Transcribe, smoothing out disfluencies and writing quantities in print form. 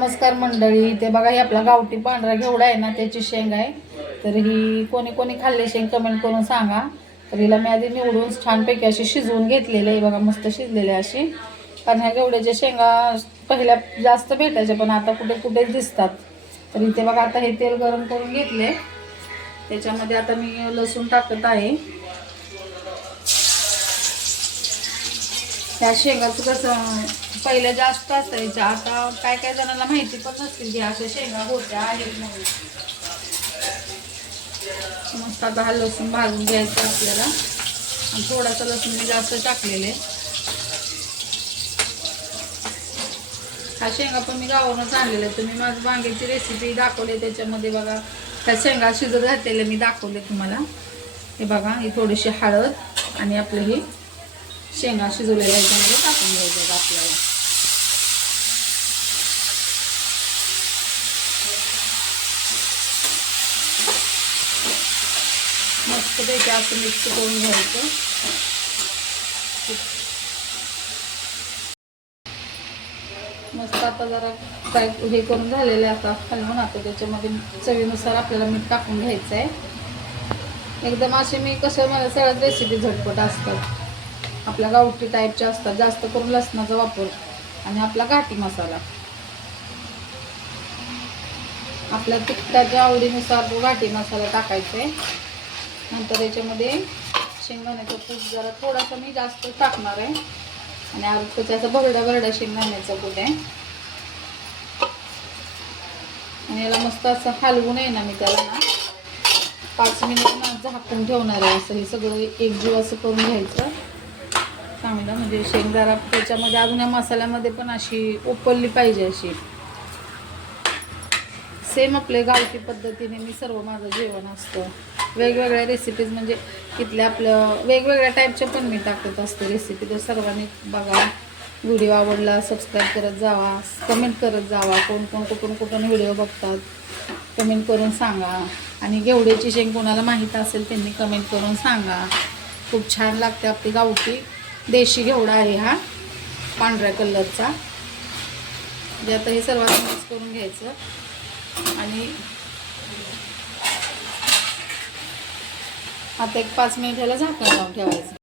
नमस्कार मंडळी. ते बघा, ही आपला गावठी पांढरा घेवडा आहे ना, त्याची शेंग आहे. तर ही कोणी कोणी खाल्ली शेंग कमेंट करून सांगा. तर हिला मी आधी निवडून छानपैकी अशी शिजवून घेतलेली आहे बघा, मस्त शिजलेली अशी. कारण ह्या घेवड्याच्या शेंगा पहिल्या जास्त भेटायच्या, पण आता कुठे कुठेच दिसतात. तर इथे बघा, आता हे तेल गरम करून घेतले. त्याच्यामध्ये आता मी लसूण टाकत आहे. त्या शेंगाचं कसं पहिलं जास्त असायचं, आता काय काय जणांना माहिती पण नसतील की अशा शेंगा होत्या आहेत म्हणून. मस्त आता हा लसूण भाजून घ्यायचा आपल्याला, आणि थोडासा लसूण मी जास्त टाकलेले. हा शेंगा पण मी गावावरूनच आणलेला आहे. तुम्ही माझी वांग्याची रेसिपी दाखवली, त्याच्यामध्ये बघा ह्या शेंगा शिजत घातलेले मी दाखवले तुम्हाला. हे बघा, ही थोडीशी हळद आणि आपलं हे शेंगा शिजवलेल्या ह्याच्यामध्ये टाकून घ्यायचं आपल्याला. मस्तपैकी असं मिक्स करून घ्यायचं. मस्त आता जरा काय हे करून झालेलं आहे. आता हलवून आता त्याच्यामध्ये चवीनुसार आपल्याला मीठ टाकून घ्यायचं आहे. एकदम असे मी कसं, मला सगळ्याच रेसिपी झटपट असतात, आपल्या गावठी टाईपच्या असतात. जास्त करून लसणाचा वापर आणि आपला घाटी मसाला. आपल्या तिखटाच्या आवडीनुसार तो घाटी मसाला टाकायचा आहे. नंतर याच्यामध्ये शेंगदाण्याचा कूट जरा थोडासा मी जास्त टाकणार आहे, आणि अर्ध त्याचा भरडा शेंगदाण्याचा कूट आहे. आणि याला मस्त असं हलवून आहे ना, मी त्याला ना 5 मिनिट झाकून ठेवणार आहे. असं हे सगळं एकजीव असं करून घ्यायचं चांगलं, म्हणजे शेंगदाणा त्याच्यामध्ये अजून या मसाल्यामध्ये पण अशी उकळली पाहिजे. अशी सेम आपल्या गावठी पद्धतीने मी सर्व माझं जेवण असतं. वेगवेगळ्या रेसिपीज म्हणजे तिथल्या आपलं वेगवेगळ्या टाईपच्या पण मी टाकत असते रेसिपी. तर सर्वांनी बघा, व्हिडिओ आवडला सबस्क्राईब करत जावा, कमेंट करत जावा. कोण कोण कुठून व्हिडिओ बघतात कमेंट करून सांगा. आणि घेवड्याची शेंग कोणाला माहीत असेल त्यांनी कमेंट करून सांगा. खूप छान लागते आपली गावठी देशी घेवडा आहे हा, पांढऱ्या कलरचा. म्हणजे आता हे सर्वांनी मिक्स करून घ्यायचं, आणि आता एक 5 मिनिट ह्याला झाकण लावून ठेवायचं.